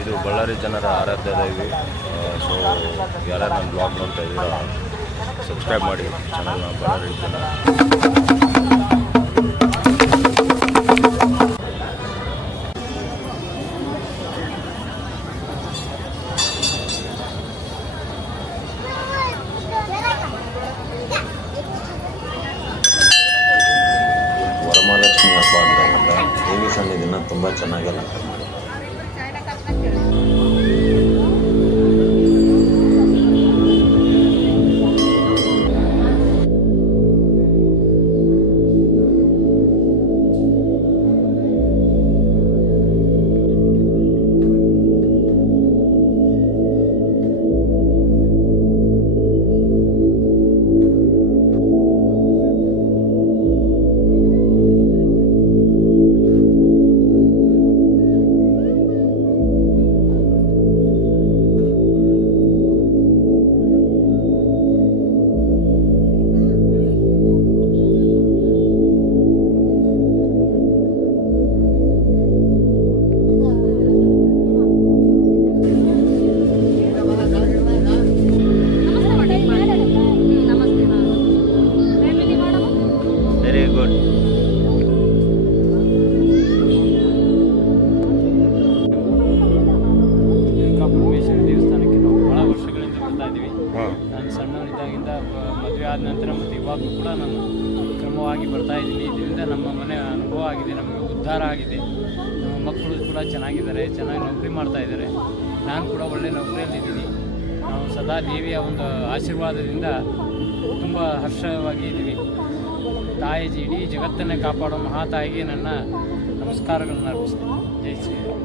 ಇದು ಬಳ್ಳಾರಿ ಜನರ ಆರಾಧ್ಯ ದೈವಿ. ಸೊ ಯಾರ್ಯಾರು ನನ್ನ ಬ್ಲಾಗ್ ನೋಡ್ತಾ ಇದ್ದೀರಾ, ಸಬ್ಸ್ಕ್ರೈಬ್ ಮಾಡಿ ಚಾನಲ್ನ ಬಳ್ಳಾರಿ ಜನ. ವರಮಹಾಲಕ್ಷ್ಮಿ ಹಬ್ಬ ಅಂತ ದೇವಿ ಸನ್ನಿಧಿನ ತುಂಬ ಚೆನ್ನಾಗಿ ಅಲಂಕಾರ ಮಾಡಿ. Very good. ಪರಮೇಶ್ವರಿ ದೇವಸ್ಥಾನಕ್ಕೆ ನಾವು ಭಾಳ ವರ್ಷಗಳಿಂದ ಬರ್ತಾ ಇದ್ದೀವಿ. ನಾನು ಸಣ್ಣವನಿದ್ದಾಗಿಂದ ಮದುವೆ ಆದ ನಂತರ ಮತ್ತು ಇವಾಗಲೂ ಕೂಡ ನಾನು ಕ್ರಮವಾಗಿ ಬರ್ತಾ ಇದ್ದೀನಿ. ಇದರಿಂದ ನಮ್ಮ ಮನೆ ಅನುಭವ ಆಗಿದೆ, ನಮಗೆ ಉದ್ಧಾರ ಆಗಿದೆ. ನಮ್ಮ ಮಕ್ಕಳು ಕೂಡ ಚೆನ್ನಾಗಿದ್ದಾರೆ, ಚೆನ್ನಾಗಿ ನೌಕರಿ ಮಾಡ್ತಾ ಇದ್ದಾರೆ. ನಾನು ಕೂಡ ಒಳ್ಳೆ ನೌಕರಿಯಲ್ಲಿದ್ದೀನಿ. ನಾವು ಸದಾ ದೇವಿಯ ಒಂದು ಆಶೀರ್ವಾದದಿಂದ ತುಂಬ ಹರ್ಷವಾಗಿ ಇದ್ದೀವಿ. ತಾಯಿ ಇಡೀ ಜಗತ್ತನ್ನೇ ಕಾಪಾಡೋ ಮಹಾತಾಯಿಗೆ ನನ್ನ ನಮಸ್ಕಾರಗಳನ್ನು ಅರ್ಪಿಸ್ತೀನಿ. ಜೈ ಶ್ರೀರಾಮ್.